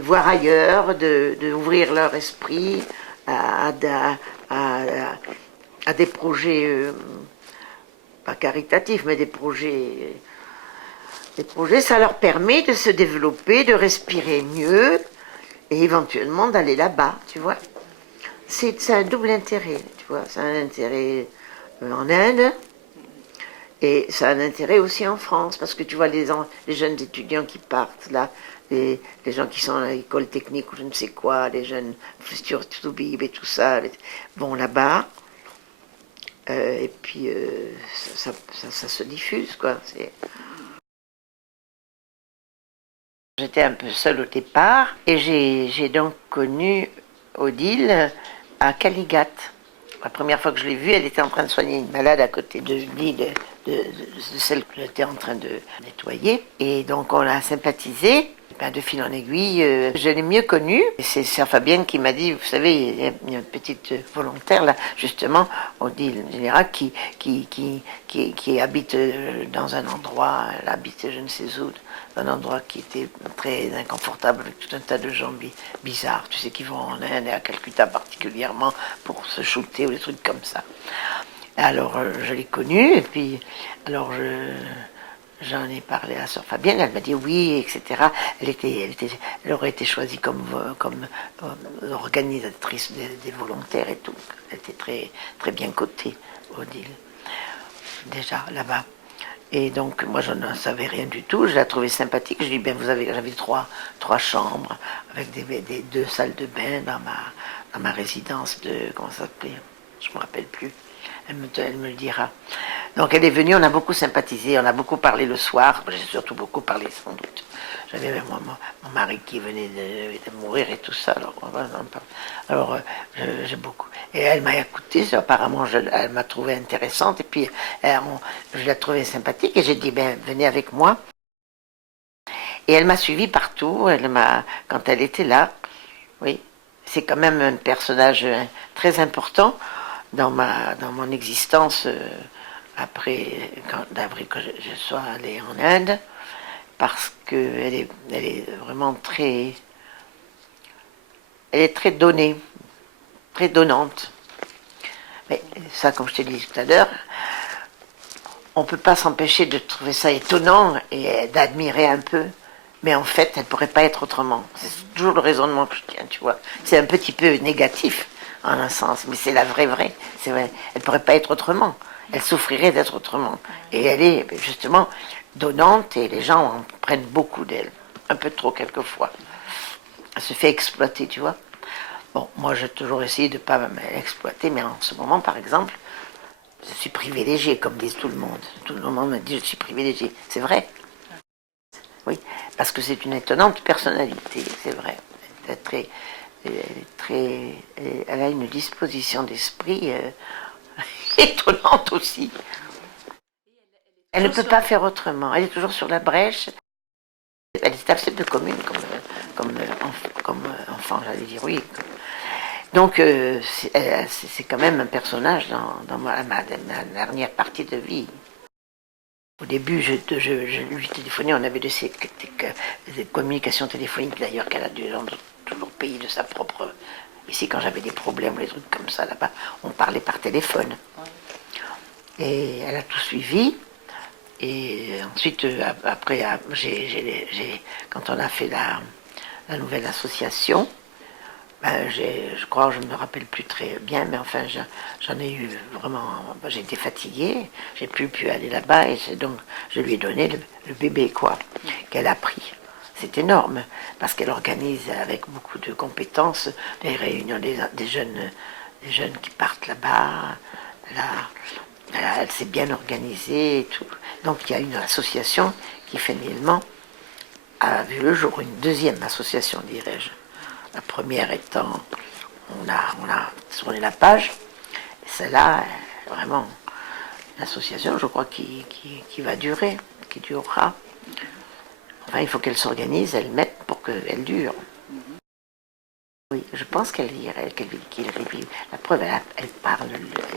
voir ailleurs, d'ouvrir leur esprit à des projets, pas caritatifs, mais des projets, ça leur permet de se développer, de respirer mieux et éventuellement d'aller là-bas, tu vois. C'est un double intérêt, tu vois. C'est un intérêt en Inde et ça a un intérêt aussi en France parce que tu vois les jeunes étudiants qui partent là, les gens qui sont à l'école technique ou je ne sais quoi, les jeunes futurs Toubib et tout ça, vont là-bas. Et puis ça se diffuse, quoi. J'étais un peu seule au départ et j'ai donc connu Odile à Caligat. La première fois que je l'ai vue, elle était en train de soigner une malade à côté de lit de celle que j'étais en train de nettoyer. Et donc on a sympathisé. Ben, de fil en aiguille, je l'ai mieux connue. C'est sœur Fabienne qui m'a dit, vous savez, il y a une petite volontaire là, justement, Odile Général, qui habite dans un endroit, elle habite je ne sais où, un endroit qui était très inconfortable avec tout un tas de gens bizarres, tu sais, qui vont en Inde et à Calcutta particulièrement pour se shooter ou des trucs comme ça. Alors je l'ai connue et puis alors J'en ai parlé à sœur Fabienne, elle m'a dit oui, etc. Elle aurait été choisie comme organisatrice des volontaires et tout. Elle était très, très bien cotée, Odile, déjà là-bas. Et donc, moi, je ne savais rien du tout. Je la trouvais sympathique. Je lui ai dit, ben, j'avais trois chambres avec deux salles de bain dans ma résidence de, comment ça s'appelait? Je ne me rappelle plus. Elle me le dira. Donc, elle est venue, on a beaucoup sympathisé, on a beaucoup parlé le soir. J'ai surtout beaucoup parlé, sans doute. J'avais même mon mari qui venait de mourir et tout ça. Alors, j'ai beaucoup. Et elle m'a écouté, apparemment, elle m'a trouvé intéressante. Et puis, je l'ai trouvée sympathique. Et j'ai dit, ben, venez avec moi. Et elle m'a suivi partout. Quand elle était là, oui, c'est quand même un personnage très important dans mon existence d'après que je sois allée en Inde, parce qu'elle est vraiment elle est très donnée, très donnante. Mais ça, comme je t'ai dit tout à l'heure, on ne peut pas s'empêcher de trouver ça étonnant et d'admirer un peu. Mais en fait, elle ne pourrait pas être autrement. C'est toujours le raisonnement que je tiens, tu vois. C'est un petit peu négatif, en un sens, mais c'est la vraie. C'est vrai. Elle ne pourrait pas être autrement. Elle souffrirait d'être autrement. Et elle est justement donnante et les gens en prennent beaucoup d'elle. Un peu trop, quelquefois. Elle se fait exploiter, tu vois. Bon, moi, j'ai toujours essayé de ne pas m'exploiter, mais en ce moment, par exemple, je suis privilégiée, comme dit tout le monde. Tout le monde me dit je suis privilégiée. C'est vrai. Oui, parce que c'est une étonnante personnalité, c'est vrai. Elle a une disposition d'esprit étonnante aussi. Elle ne peut pas faire autrement. Elle est toujours sur la brèche. Elle est assez peu commune comme enfant, j'allais dire, oui. Donc, c'est quand même un personnage dans ma dernière partie de vie. Au début, je lui téléphonais, on avait des communications téléphoniques d'ailleurs qu'elle a dû dans toujours pays de sa propre. Ici, quand j'avais des problèmes, des trucs comme ça, là-bas, on parlait par téléphone. Et elle a tout suivi. Et ensuite, après, quand on a fait la nouvelle association, ben, je crois, je ne me rappelle plus très bien, mais enfin, j'en ai eu vraiment. J'ai été fatiguée, j'ai plus pu aller là-bas, et donc je lui ai donné le bébé, quoi, qu'elle a pris. C'est énorme, parce qu'elle organise avec beaucoup de compétences des réunions des jeunes qui partent là-bas. Elle s'est bien organisée et tout. Donc il y a une association qui finalement a vu le jour, une deuxième association, dirais-je. La première étant, on a tourné la page, et celle-là, vraiment, l'association, je crois, qui va durer, qui durera. Enfin, il faut qu'elle s'organise elle-même pour qu'elle dure. Oui, je pense qu'il revive. La preuve, elle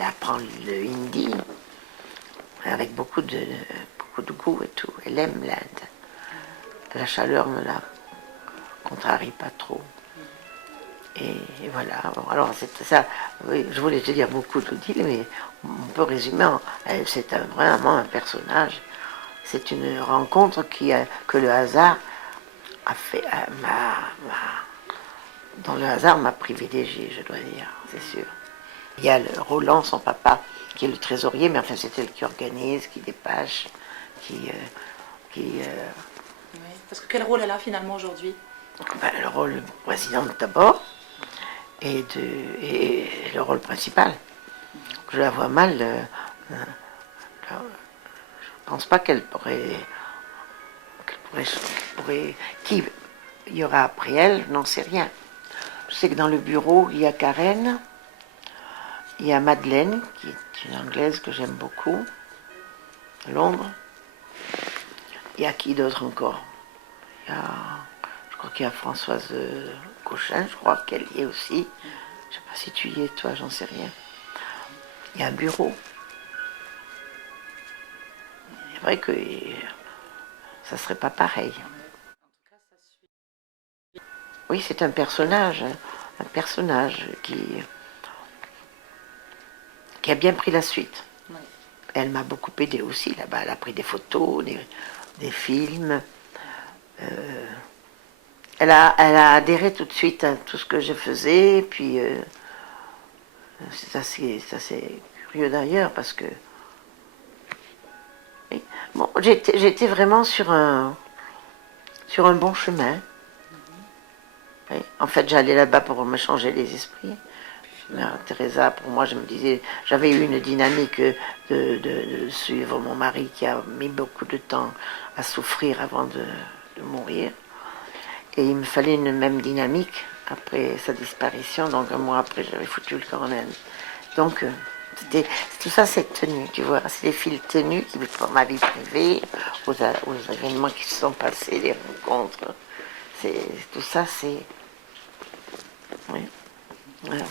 apprend le hindi avec beaucoup de goût et tout. Elle aime l'Inde. La chaleur ne la contrarie pas trop. Et voilà. Alors, c'est ça. Oui, je voulais te dire beaucoup d'Odile, mais on peut résumer c'est vraiment un personnage. C'est une rencontre que le hasard a fait. Dont le hasard m'a privilégié, je dois dire, c'est sûr. Il y a Roland, son papa, qui est le trésorier, mais enfin, c'est elle qui organise, qui dépêche, qui. Oui, parce que quel rôle elle a finalement aujourd'hui? Ben, le rôle présidente d'abord. Et le rôle principal. Je la vois mal. Je ne pense pas qu'elle pourrait. Qui il y aura après elle, je n'en sais rien. Je sais que dans le bureau, il y a Karen, il y a Madeleine, qui est une Anglaise que j'aime beaucoup, à Londres. Il y a qui d'autre encore? Je crois qu'il y a Françoise Cochin, je crois qu'elle y est aussi. Je ne sais pas si tu y es, toi, j'en sais rien. Il y a un bureau. C'est vrai que ça ne serait pas pareil. Oui, c'est un personnage qui a bien pris la suite. Elle m'a beaucoup aidée aussi là-bas. Elle a pris des photos, des films. Elle a adhéré tout de suite à tout ce que je faisais. Et puis, c'est assez curieux d'ailleurs parce que oui. Bon, j'étais vraiment sur un bon chemin. Oui. En fait, j'allais là-bas pour me changer les esprits. Mère Teresa, pour moi, je me disais, j'avais eu une dynamique de suivre mon mari qui a mis beaucoup de temps à souffrir avant de mourir. Et il me fallait une même dynamique après sa disparition. Donc un mois après, j'avais foutu le camp en Inde. Donc tout ça, c'est tenu, tu vois. C'est des fils tenus qui, pour ma vie privée, aux événements qui se sont passés, les rencontres. Tout ça, c'est... Oui. Voilà.